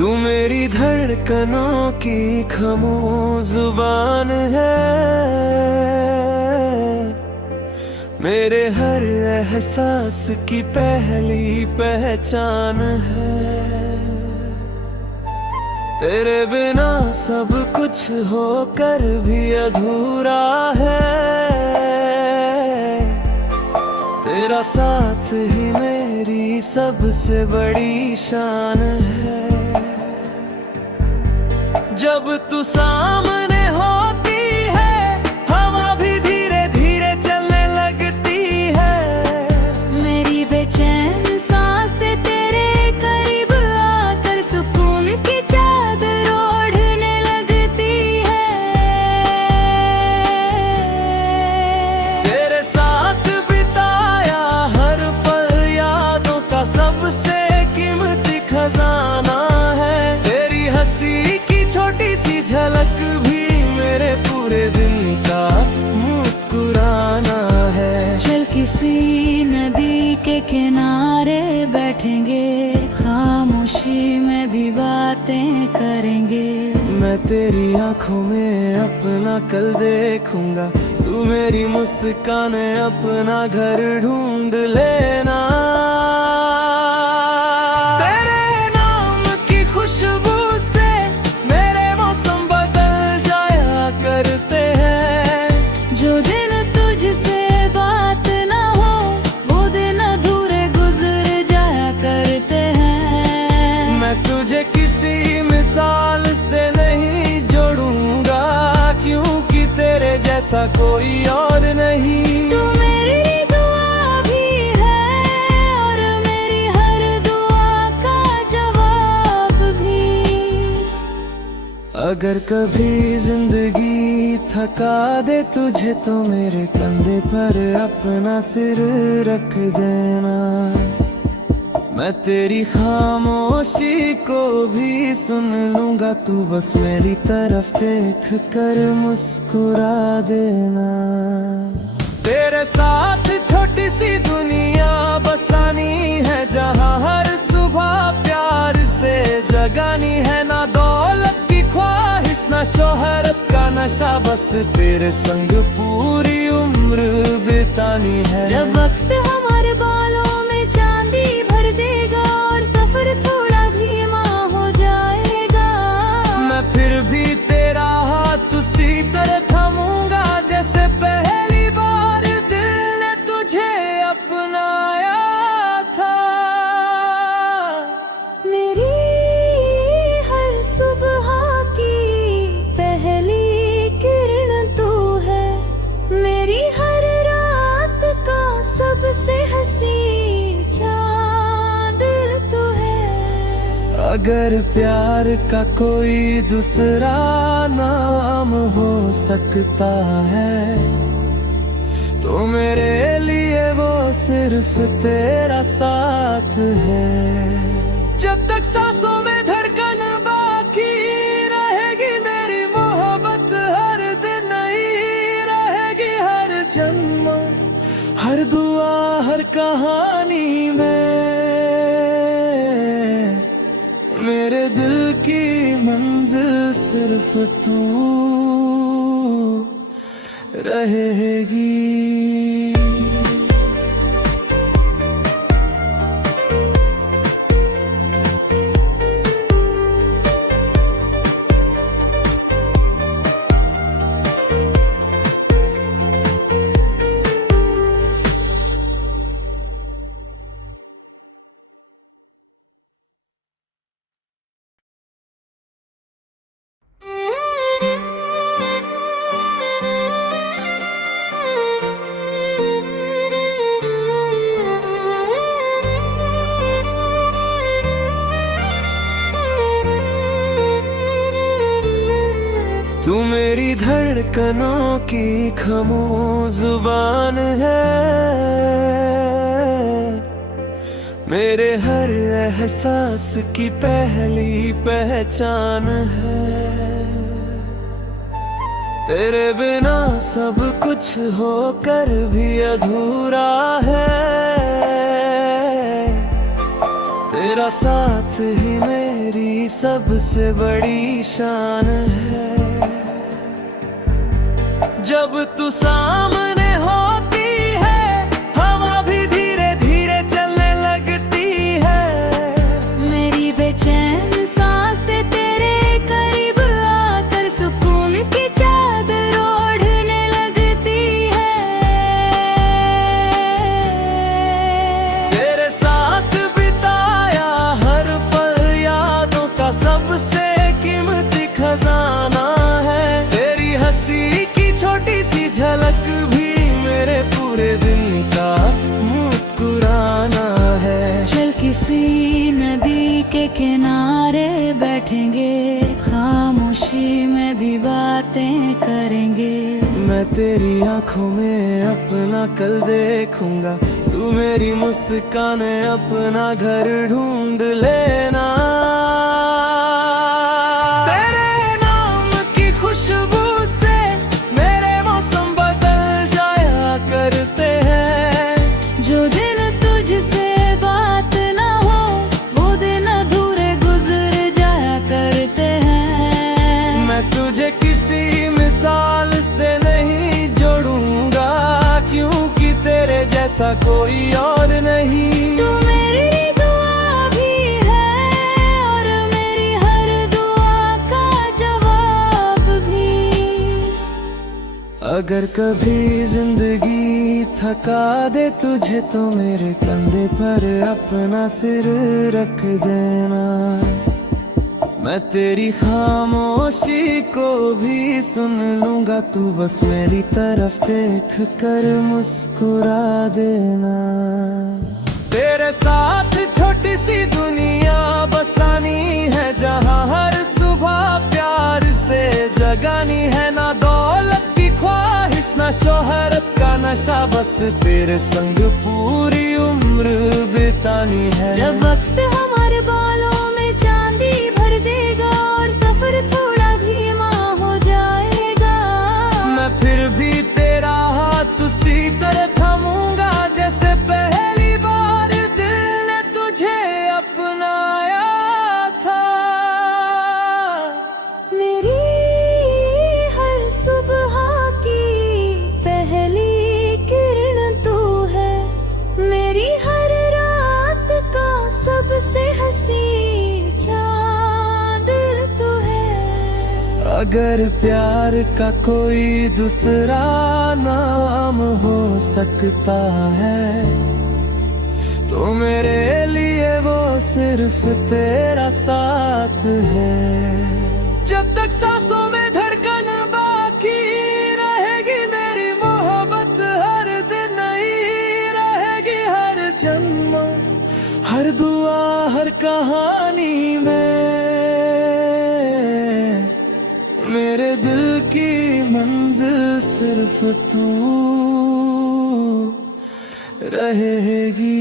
तू मेरी धड़कनों की खामोश जुबान है, मेरे हर एहसास की पहली पहचान है। तेरे बिना सब कुछ होकर भी अधूरा है, तेरा साथ ही मेरी सबसे बड़ी शान है। जब तू सामने होती है, हवा भी धीरे धीरे चलने लगती है। मेरी बेचैन सांसें तेरे करीब आकर सुकून की चादर ओढ़ने लगती है। तेरे साथ बिताया हर पल यादों का सबसे कीमती खजाना है। तेरी हंसी छोटी सी झलक भी मेरे पूरे दिन का मुस्कुराना है। चल किसी नदी के किनारे बैठेंगे, खामोशी में भी बातें करेंगे। मैं तेरी आंखों में अपना कल देखूंगा, तू मेरी मुस्कान अपना घर ढूंढ लेना। जो दिन तुझसे बात ना हो, वो दिन अधूरे गुजर जाया करते हैं। मैं तुझे किसी मिसाल से नहीं जोड़ूंगा, क्योंकि तेरे जैसा कोई और नहीं। तू मेरी दुआ भी है और मेरी हर दुआ का जवाब भी। अगर कभी जिंदगी थका दे तुझे, तो मेरे कंधे पर अपना सिर रख देना। मैं तेरी खामोशी को भी सुन लूंगा, तू बस मेरी तरफ देख कर मुस्कुरा देना। तेरे साथ छोटी सी दुनिया बसानी है, जहाँ हर सुबह प्यार से जगानी है। ना दौलत की ख्वाहिश, ना शोहरत का नशा, बस तेरे संग पूरी उम्र बितानी है। जब वक्त हमारे बालों में चांदी भर देगा और सफर थोड़ा धीमा हो जाएगा, मैं फिर भी तेरा हाथ उसी तरह थामूंगा, जैसे पहली बार दिल ने तुझे अपनाया था। मेरी हर सुबह की पहली किरण तू है, मेरी हर रात का सबसे हंसी चांद तू है। अगर प्यार का कोई दूसरा नाम हो सकता है, तो मेरे लिए वो सिर्फ तेरा साथ है। जब तक सांसों में धड़कन बाकी रहेगी, मेरी मोहब्बत हर दिन नई रहेगी। हर जन्म, हर दुआ, हर कहानी में मेरे दिल की मंजिल सिर्फ तू रहेगी। तू मेरी धड़कनों की खामोश जुबान है, मेरे हर एहसास की पहली पहचान है। तेरे बिना सब कुछ होकर भी अधूरा है, तेरा साथ ही मेरी सबसे बड़ी शान है। जब तू सामने होती है हवा भी धीरे धीरे चलने लगती है। मेरी बेचैन सांसें तेरे करीब आकर सुकून की चादर ओढ़ने लगती है। तेरे साथ बिताया हर पल यादों का सबसे कीमती खजाना है। तेरी हंसी की छोटी सी झलक भी मेरे पूरे दिन का मुस्कुराना है। चल किसी नदी के किनारे बैठेंगे, खामोशी में भी बातें करेंगे। मैं तेरी आंखों में अपना कल देखूंगा, तू मेरी मुस्कान अपना घर ढूंढ लेना। तेरे नाम की खुशबू से मेरे मौसम बदल जाया करते हैं। जो दिन तुझसे बात ना हो वो दिन अधूरे गुजर जाया करते हैं। मैं तुझे किसी मिसाल से नहीं जोड़ूंगा, क्योंकि तेरे जैसा कोई और नहीं। तू मेरी दुआ भी है और मेरी हर दुआ का जवाब भी। अगर कभी जिंदगी थका दे तुझे तो मेरे कंधे पर अपना सिर रख देना। मैं तेरी खामोशी को भी सुन लूंगा, तू बस मेरी तरफ देख कर मुस्कुरा देना। तेरे साथ छोटी सी दुनिया बसानी है, जहाँ हर सुबह प्यार से जगानी है। ना दौलत की ख्वाहिश ना शोहरत का नशा, बस तेरे संग पूरी उम्र बितानी है। जब वक्त हमारे बालों में चांदी भर देगा और सफर थोड़ा धीमा हो जाएगा, मैं फिर भी तेरा हाथ उसी तरह थामूंगा जैसे पहली बार दिल ने तुझे अपनाया था। मेरी हर सुबह की पहली किरण तू है, मेरी हर रात का सबसे हंसी चांद तू है। अगर प्यार का कोई दूसरा नाम हो सकता है तो मेरे लिए वो सिर्फ तेरा साथ है। जब तक सांसों में धड़कन बाकी रहेगी, मेरी मोहब्बत हर दिन नई रहेगी। हर जन्म हर दुआ हर कहानी में मेरे दिल की मंजिल सिर्फ तू रहेगी।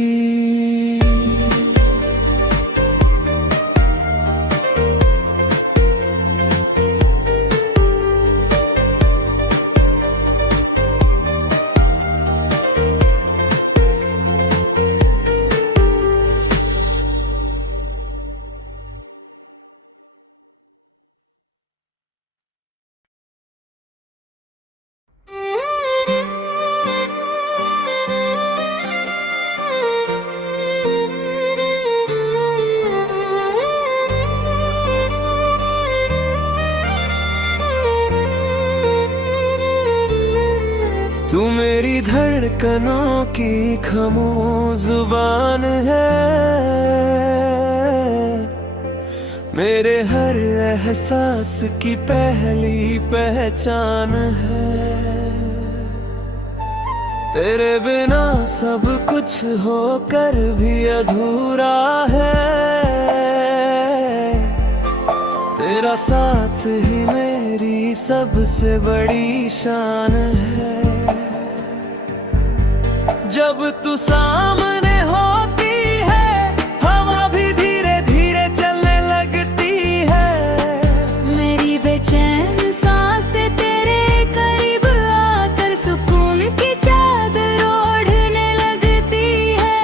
तू मेरी धड़कनों की खामोश जुबान है, मेरे हर एहसास की पहली पहचान है। तेरे बिना सब कुछ होकर भी अधूरा है। तेरा साथ ही मेरी सबसे बड़ी शान है। जब तू सामने होती है हवा भी धीरे धीरे चलने लगती है। मेरी बेचैन सांसें तेरे करीब आकर सुकून की चादर ओढ़ने लगती है।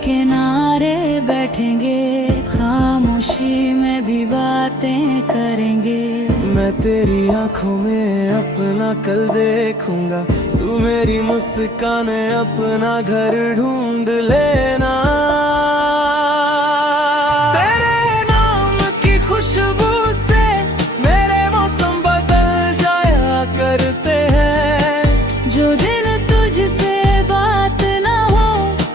किनारे बैठेंगे, खामोशी में भी बातें करेंगे। मैं तेरी आंखों में अपना कल देखूंगा, तू मेरी मुस्कान अपना घर ढूंढ लेना। तेरे नाम की खुशबू से मेरे मौसम बदल जाया करते हैं। जो दिन तुझसे बात ना हो,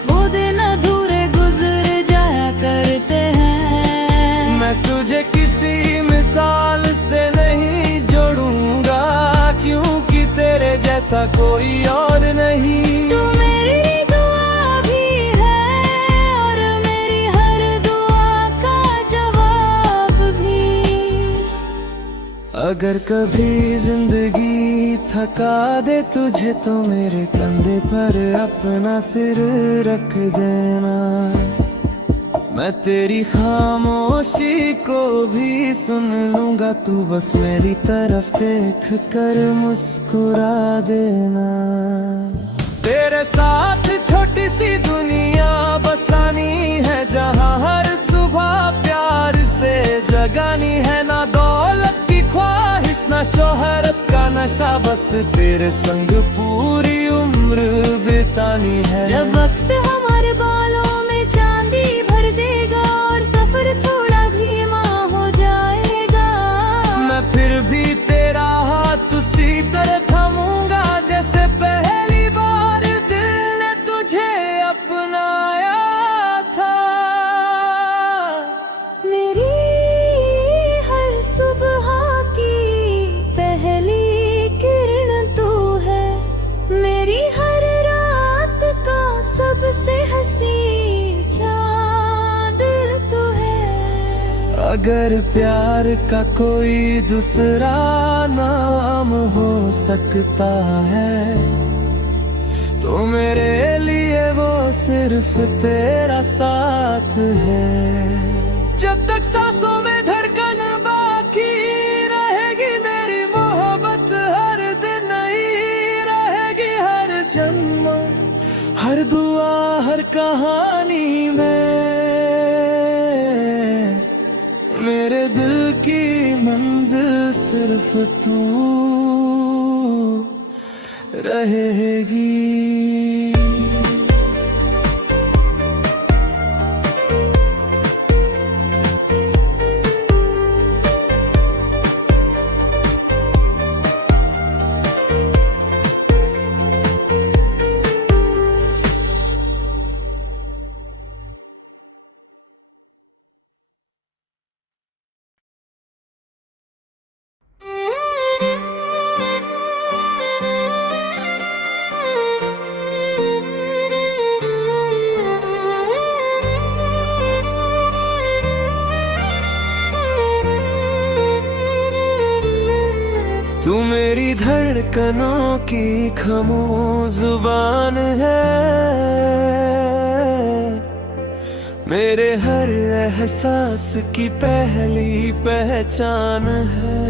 वो दिन अधूरे गुजर जाया करते हैं। मैं तुझे किसी मिसाल से नहीं जोड़ूंगा, क्योंकि तेरे जैसा कोई और नहीं। तू मेरी दुआ भी है और मेरी हर दुआ का जवाब भी। अगर कभी जिंदगी थका दे तुझे तो मेरे कंधे पर अपना सिर रख देना। मैं तेरी खामोशी को भी सुन लूंगा, तू बस मेरी तरफ देख कर मुस्कुरा देना। तेरे साथ छोटी सी दुनिया बसानी है, जहाँ हर सुबह प्यार से जगानी है। ना दौलत की ख्वाहिश ना शोहरत का नशा, बस तेरे संग पूरी उम्र बितानी है। जब वक्त हमारे बालों में चांदी भर देगा और सफर थोड़ा धीमा हो जाएगा, मैं फिर भी तेरा हाथ उसी तरह थामूंगा, जैसे पहली बार दिल ने तुझे अपनाया था। मेरी हर सुबह की पहली किरण तू है, मेरी हर रात का सबसे हंसी चांद तू है। अगर प्यार का कोई दूसरा नाम हो सकता है, तो मेरे लिए वो सिर्फ तेरा साथ है। जब तक सांसों में धड़कन बाकी रहेगी, मेरी मोहब्बत हर दिन नई रहेगी। हर जन्म हर दुआ हर कहानी में मेरे दिल की मंजिल सिर्फ तू रहेगी। तू मेरी धड़कनों की खामोश जुबान है, मेरे हर एहसास की पहली पहचान है।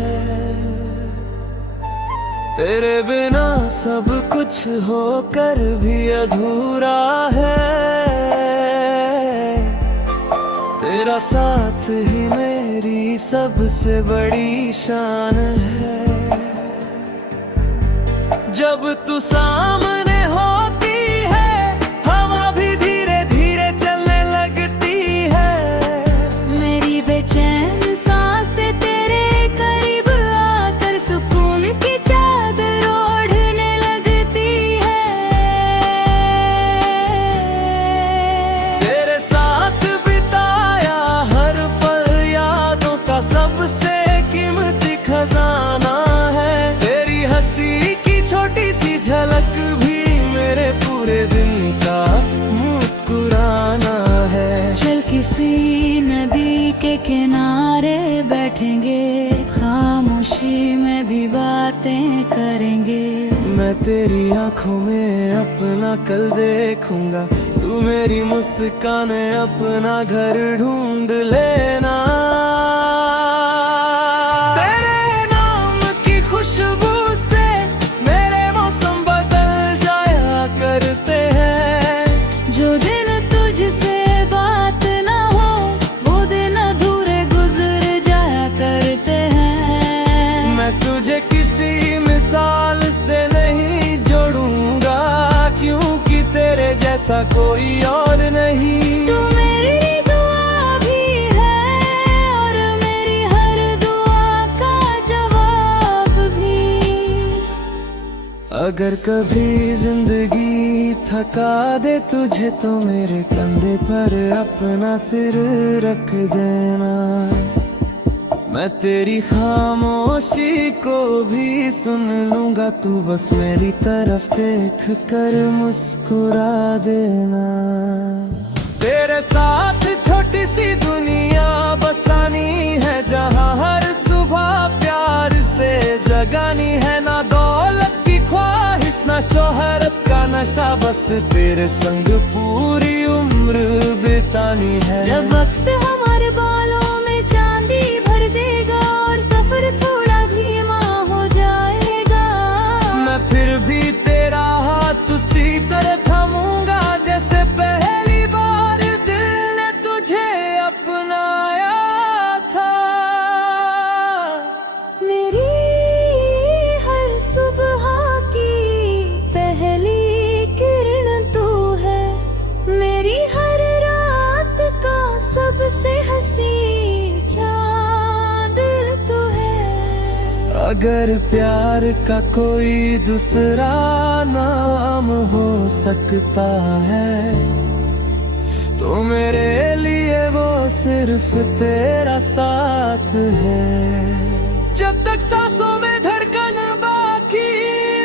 तेरे बिना सब कुछ होकर भी अधूरा है, तेरा साथ ही मेरी सबसे बड़ी शान है। जब तू सामने होती है, हवा भी धीरे धीरे चलने लगती है। मेरी बेचैन सांसें तेरे करीब आकर सुकून की चादर ओढ़ने लगती है। तेरे साथ बिताया हर पल यादों का सबसे कीमती खजाना है। तेरी हंसी छोटी सी झलक भी मेरे पूरे दिन का मुस्कुराना है। चल किसी नदी के किनारे बैठेंगे, खामोशी में भी बातें करेंगे। मैं तेरी आंखों में अपना कल देखूंगा, तू मेरी मुस्कान अपना घर ढूंढ लेना। तेरे नाम की खुशबू से मेरे मौसम बदल जाया करते हैं। जो दिन तुझसे जैसा कोई और नहीं। तू मेरी दुआ भी है और मेरी हर दुआ का जवाब भी। अगर कभी जिंदगी थका दे तुझे तो मेरे कंधे पर अपना सिर रख देना। मैं तेरी खामोशी को भी सुन लूंगा, तू बस मेरी तरफ देख कर मुस्कुरा देना। तेरे साथ छोटी सी दुनिया बसानी है, जहाँ हर सुबह प्यार से जगानी है। ना दौलत की ख्वाहिश ना शोहरत का नशा, बस तेरे संग पूरी उम्र बितानी है। जब वक्त हमारे बालों में चांदी भर देगा और सफर थोड़ा धीमा हो जाएगा, मैं फिर भी तेरा हाथ उसी तरह थामूंगा जैसे पहली बार दिल ने तुझे अपनाया था। मेरी हर सुबह की पहली किरण तू है, मेरी हर रात का सबसे हंसी चांद तू है। अगर प्यार का कोई दूसरा नाम हो सकता है, तो मेरे लिए वो सिर्फ तेरा साथ है। जब तक सांसों में धड़कन बाकी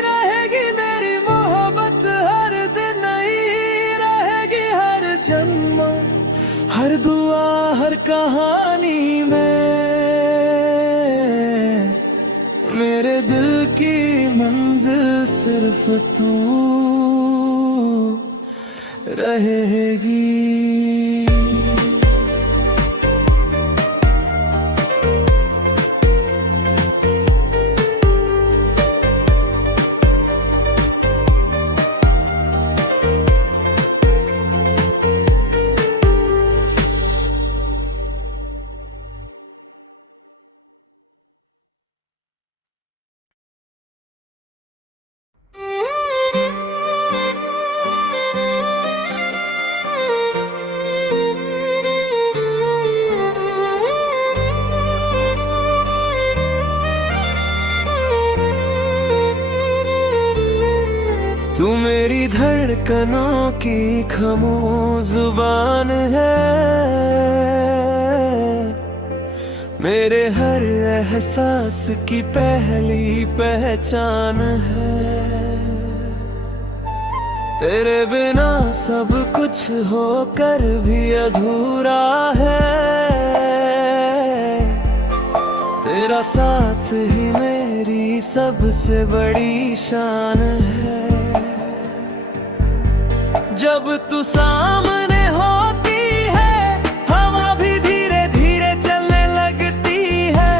रहेगी, मेरी मोहब्बत हर दिन नई रहेगी। हर जन्म हर दुआ हर कहानी में मेरे दिल की मंजिल सिर्फ तू रहेगी। तू मेरी धड़कनों की खामोश जुबान है, मेरे हर एहसास की पहली पहचान है। तेरे बिना सब कुछ होकर भी अधूरा है, तेरा साथ ही मेरी सबसे बड़ी शान है। जब तू सामने होती है, हवा भी धीरे धीरे चलने लगती है।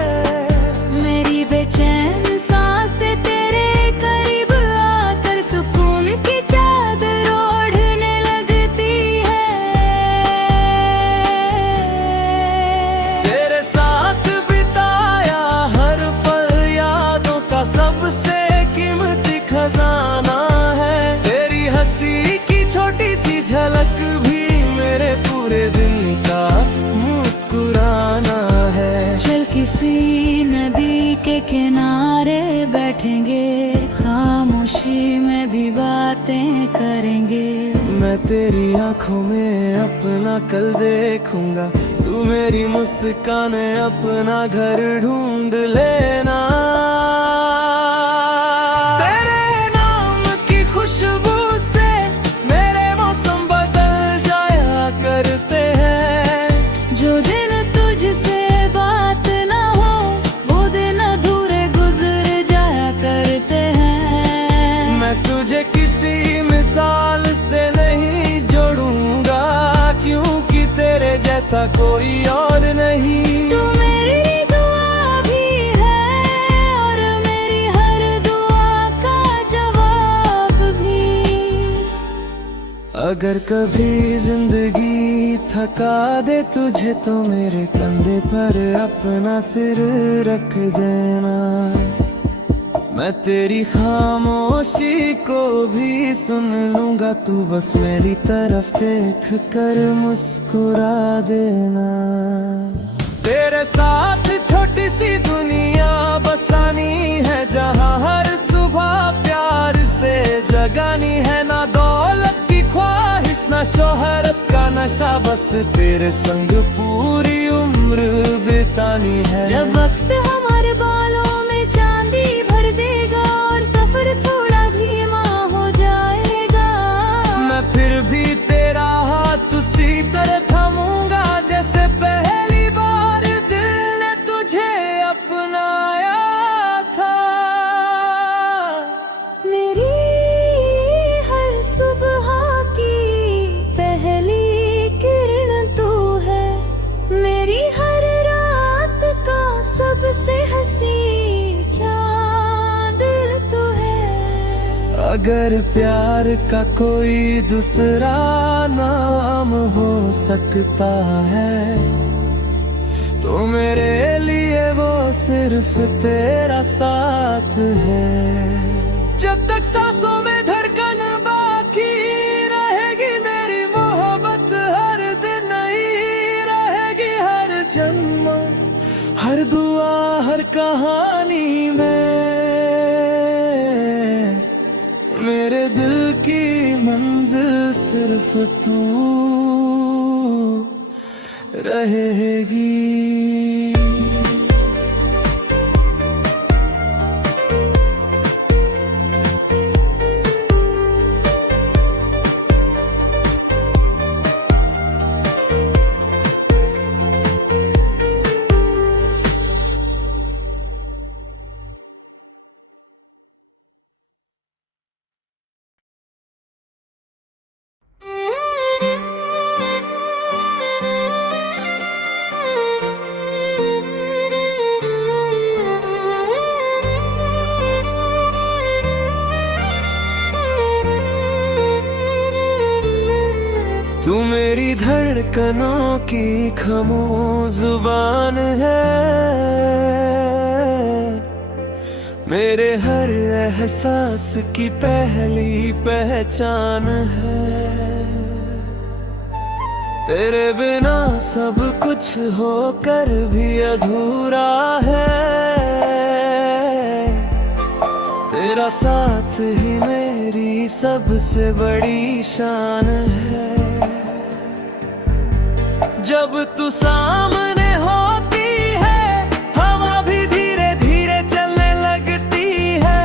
मेरी बेचैन सांसें तेरे करीब आकर सुकून की चादर ओढ़ने लगती है। तेरे साथ बिताया हर पल यादों का सबसे कीमती खजाना है। तेरी हंसी छोटी सी झलक भी मेरे पूरे दिन का मुस्कुराना है। चल किसी नदी के किनारे बैठेंगे, खामोशी में भी बातें करेंगे। मैं तेरी आंखों में अपना कल देखूंगा, तू मेरी मुस्कान अपना घर ढूंढ लेना। तेरे नाम की खुशबू करते हैं। जो दिन तुझसे बात ना हो, वो दिन अधूरे गुजर जाया करते हैं। मैं तुझे किसी मिसाल से नहीं जोड़ूंगा, क्योंकि तेरे जैसा कोई और नहीं। तू मेरी दुआ भी है और मेरी हर दुआ का जवाब भी। अगर कभी जिंदगी थका दे तुझे तो मेरे कंधे पर अपना सिर रख देना। मैं तेरी खामोशी को भी सुन लूंगा, तू बस मेरी तरफ देख कर मुस्कुरा देना। तेरे साथ छोटी सी दुनिया बसानी है, जहाँ हर सुबह प्यार से जगानी है। ना दौलत की ख्वाहिश ना शोहरत का नशा, बस तेरे संग पूरी उम्र बितानी है। जब वक्त हमारे बालों में चांदी भर देगा और सफर थोड़ा धीमा हो जाएगा, मैं फिर भी तेरा हाथ उसी तरह थामूंगा, जैसे पहली बार दिल ने तुझे अपनाया था। मेरी हर सुबह की पहली किरण तू है, मेरी हर रात का सबसे हंसी चांद तू है। अगर प्यार का कोई दूसरा नाम हो सकता है, तो मेरे लिए वो सिर्फ तेरा साथ है। जब तक सांसों में धड़कन बाकी रहेगी, मेरी मोहब्बत हर दिन नई रहेगी। हर जन्म हर दुआ हर कहानी में मेरे दिल की मंजिल सिर्फ तू रहेगी। तू मेरी धड़कनों की खामोश जुबान है, मेरे हर एहसास की पहली पहचान है। तेरे बिना सब कुछ होकर भी अधूरा है, तेरा साथ ही मेरी सबसे बड़ी शान है। जब तू सामने होती है, हवा भी धीरे धीरे चलने लगती है।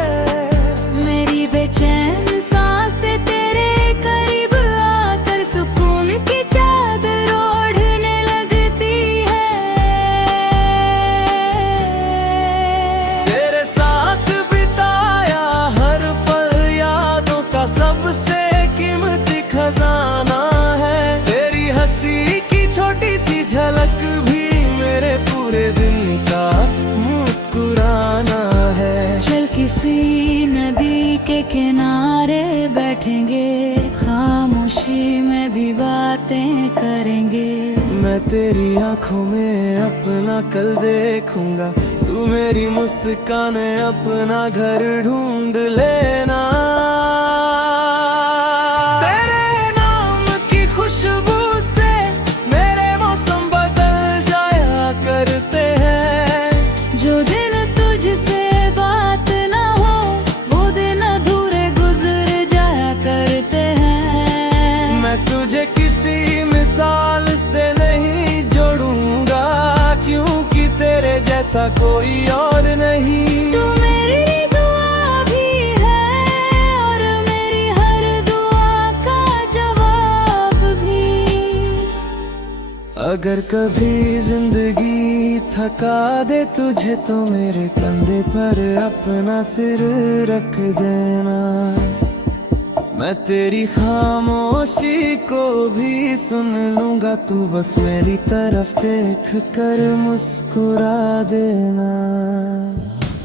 मेरी बेचैन सांसें तेरे करीब आकर सुकून की चादर ओढ़ने लगती है। तेरे साथ बिताया हर पल यादों का सबसे कीमती खजाना है। तेरी हंसी छोटी सी झलक भी मेरे पूरे दिन का मुस्कुराना है। चल किसी नदी के किनारे बैठेंगे, खामोशी में भी बातें करेंगे। मैं तेरी आंखों में अपना कल देखूंगा, तू मेरी मुस्कान अपना घर ढूंढ लेना। तेरे नाम की खुशबू करते हैं। जो दिन तुझसे बात ना हो, वो दिन अधूरे गुजर जाया करते हैं। मैं तुझे किसी मिसाल से नहीं जोड़ूंगा, क्योंकि तेरे जैसा कोई और नहीं। तू मेरी दुआ भी है और मेरी हर दुआ का जवाब भी। अगर कभी जिंदगी थका दे तुझे, तो मेरे कंधे पर अपना सिर रख देना। मैं तेरी खामोशी को भी सुन लूंगा, तू बस मेरी तरफ देख कर मुस्कुरा देना।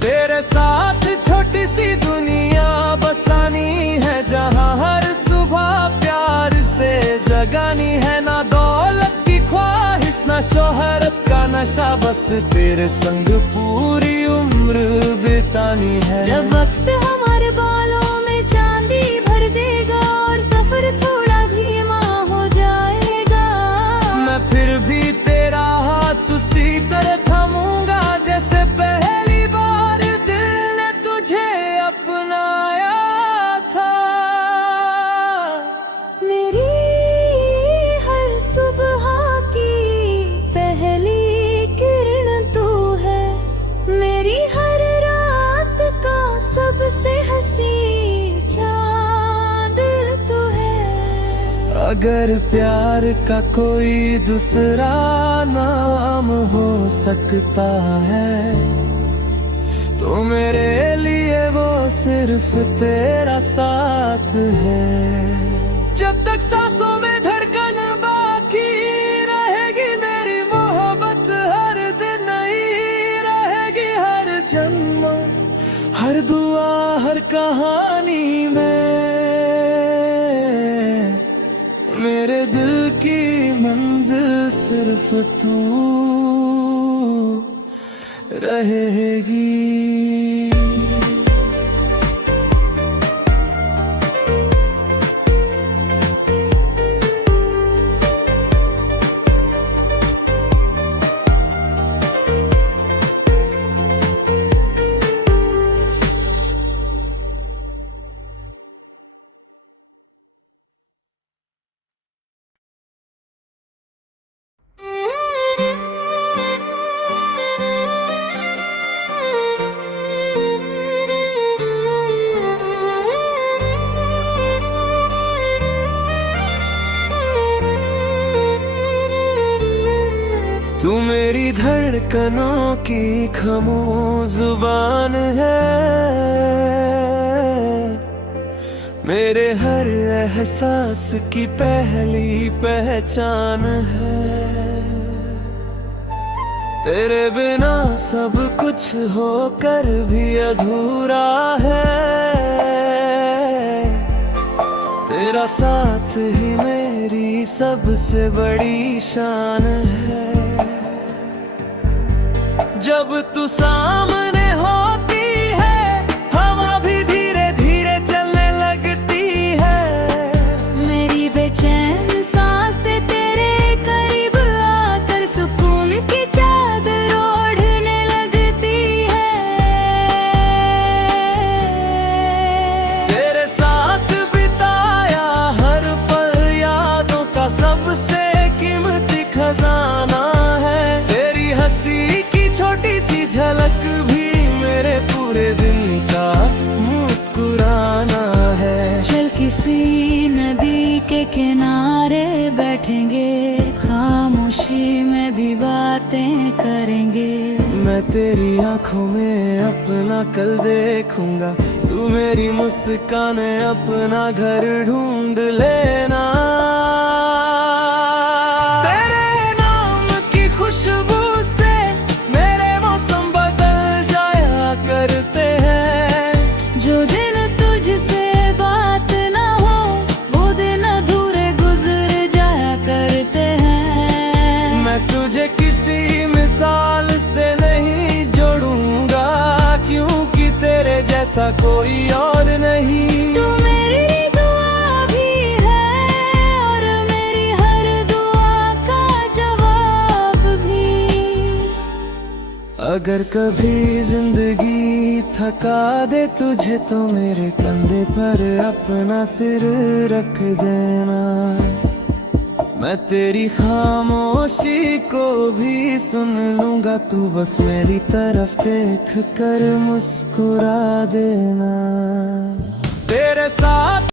तेरे साथ छोटी सी दुनिया बसानी है, जहाँ हर सुबह प्यार से जगानी है। ना दौलत की ख्वाहिश ना शोहरत का नशा, बस तेरे संग पूरी उम्र बितानी है। जब वक्त हमारे बालों में चांदी भर देगा और सफर थोड़ा धीमा हो जाएगा, मैं फिर भी तेरा हाथ उसी तरह थामूंगा जैसे पहली बार दिल ने तुझे अपनाया था। मेरी हर सुबह की पहली किरण तू है, मेरी हर रात का सबसे हंसी चांद तू है। अगर प्यार का कोई दूसरा नाम हो सकता है तो मेरे लिए वो सिर्फ तेरा साथ है। जब तक सांसों में धड़कन बाकी रहेगी, मेरी मोहब्बत हर दिन नई रहेगी। हर जन्म, हर दुआ, हर कहानी में मेरे दिल की मंजिल सिर्फ तू रहेगी। तू मेरी धड़कनों की खामोश जुबान है, मेरे हर एहसास की पहली पहचान है। तेरे बिना सब कुछ होकर भी अधूरा है, तेरा साथ ही मेरी सबसे बड़ी शान है। जब तू सामने होती है, हवा भी धीरे धीरे चलने लगती है। मेरी बेचैन सांसें तेरे करीब आकर सुकून की चादर ओढ़ने लगती है। तेरे साथ बिताया हर पल यादों का सबसे कीमती खजाना है। तेरी हंसी छोटी सी झलक भी मेरे पूरे दिन का मुस्कुराना है। चल किसी नदी के किनारे बैठेंगे, खामोशी में भी बातें करेंगे। मैं तेरी आंखों में अपना कल देखूंगा, तू मेरी मुस्कान अपना घर ढूंढ लेना। तेरे नाम की खुशबू करते हैं। जो दिन तुझसे बात ना हो वो दिन अधूरे गुजर जाया करते हैं। मैं तुझे किसी मिसाल से नहीं जोड़ूंगा, क्योंकि तेरे जैसा कोई और नहीं। तू मेरी दुआ भी है और मेरी हर दुआ का जवाब भी। अगर कभी जिंदगी थका दे तुझे तो मेरे कंधे पर अपना सिर रख देना। मैं तेरी खामोशी को भी सुन लूंगा, तू बस मेरी तरफ देख कर मुस्कुरा देना। तेरे साथ